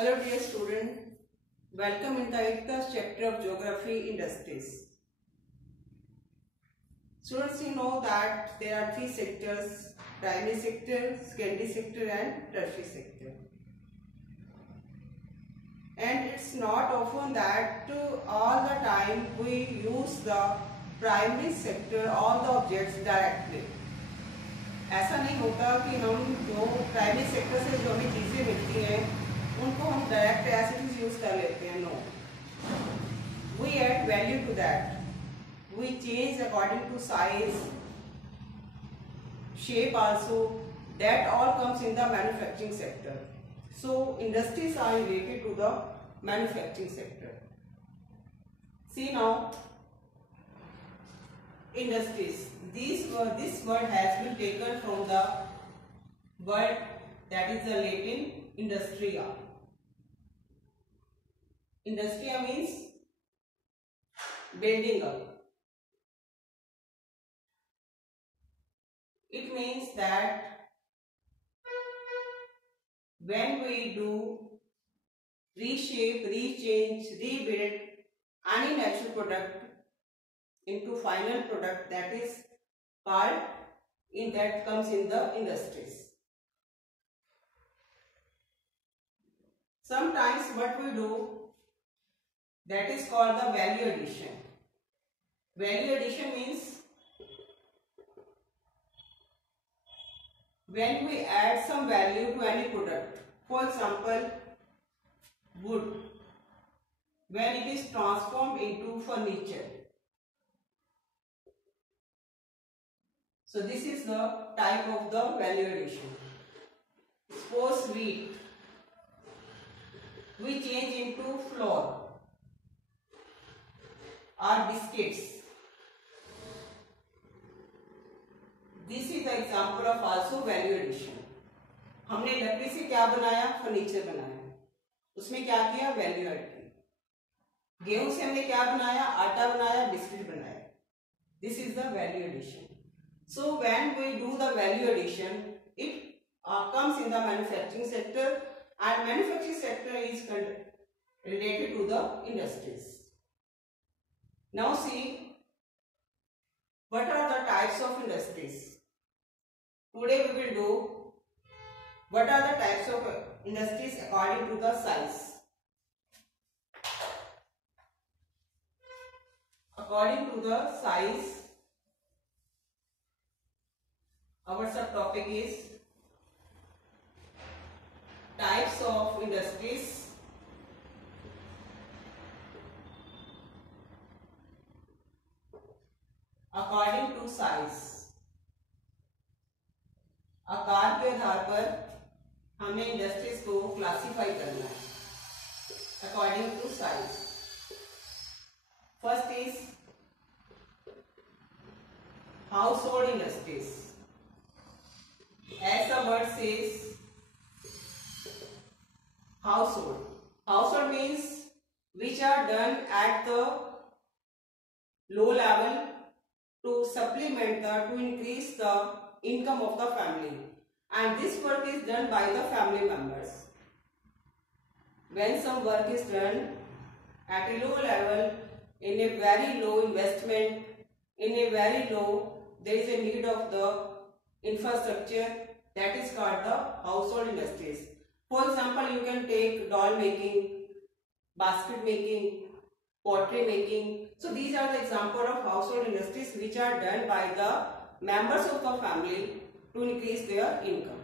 Hello dear student, welcome in the 8th chapter of Geography Industries. Students, you know that there are three sectors: primary sector, secondary sector and tertiary sector. And it's not often that all the time we use the primary sector, all the objects directly. ऐसा नहीं होता कि हम जो primary sector से जो हमें चीज़ें मिलती हैं उनको हम डायरेक्ट एसिड यूज कर लेते हैं. No, we add value to that. We change according to size, shape also. That all comes in the manufacturing sector. So industries are related to the manufacturing sector. See now, industries. This word has been taken from the word that is the Latin industria. Industria means building up. It means that when we do reshape, rechange, rebuild any natural product into final product, that is called that comes in the industries. Sometimes what we do, that is called the value addition. Value addition means when we add some value to any product. For example, wood, when it is transformed into furniture. So this is the type of the value addition. Suppose wheat, we change into flour or biscuits. This is the example of also value addition. हमने लकड़ी से क्या बनाया? Furniture बनाया. उसमें क्या किया? Value add की. गेहूं से हमने क्या बनाया? आटा बनाया, बिस्किट बनाया. This is the value addition. So when we do the value addition, it comes in the manufacturing sector, and manufacturing sector is related to the industries. Now see, what are the types of industries? Today we will do what are the types of industries according to the size. According to the size, our subtopic is types of industries according to size. आकार के आधार पर हमें industries को classify करना है according to size. First is household industries. As the word says, household. Household means which are done at the low level to supplement to increase the income of the family, and this work is done by the family members. When some work is done at a low level, in a very low investment, in a very low, there is a need of the infrastructure, that is called the household industries. For example, you can take doll making, basket making, pottery making. So these are the example of household industries which are done by the members of the family to increase their income.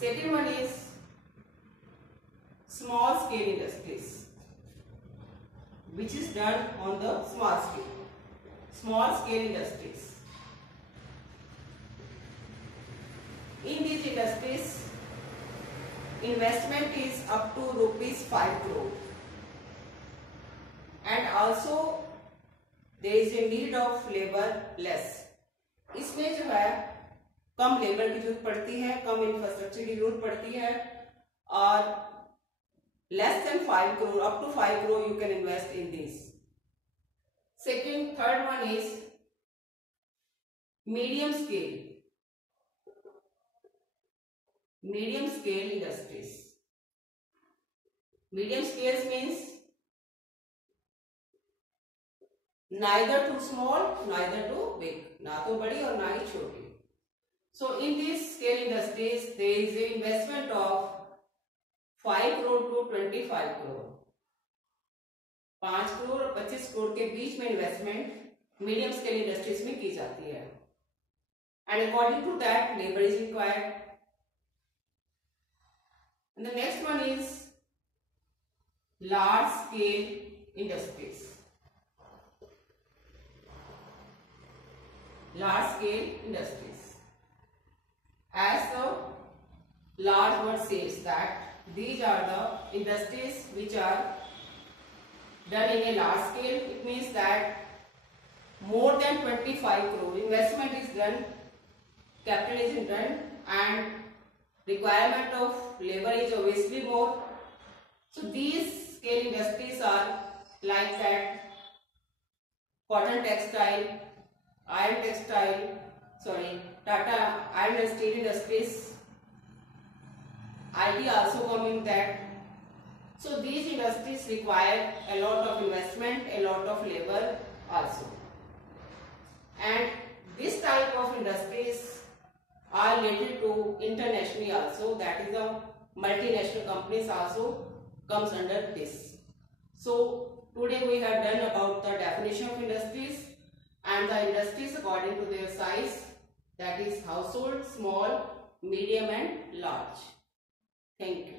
Second one is small scale industries, which is done on the small scale. Small scale industries. In these industries, investment is up to rupees 5 crore, and also there is a need of labor less. इसमें जो है कम labour की जरूरत पड़ती है, कम infrastructure की जरूरत पड़ती है, और less than 5 crore, up to 5 crore you can invest in this. Third one is medium scale. Medium scale industries. Medium scales means neither too small, neither too big, ना तो बड़ी और ना ही छोटी. So in this scale industries, there is an investment of 5 crore to 25 crore. 5 crore और 25 करोड़ के बीच में investment medium scale industries में की जाती है. And according to that labour is required. And the next one is large scale industries. Large scale industries, as the large word says that these are the industries which are done in a large scale. It means that more than 25 crore investment is done, capital is done, and requirement of labor is obviously more. So these scale industries are like that: cotton textile, iron textile, Tata Iron and Steel Industries, IT also come in that. So these industries require a lot of investment, a lot of labor also. And this type of industries are related to internationally also, that is the multinational companies also comes under this. So today we have done about the definition of industries and the industries according to their size, that is household, small, medium and large. Thank you.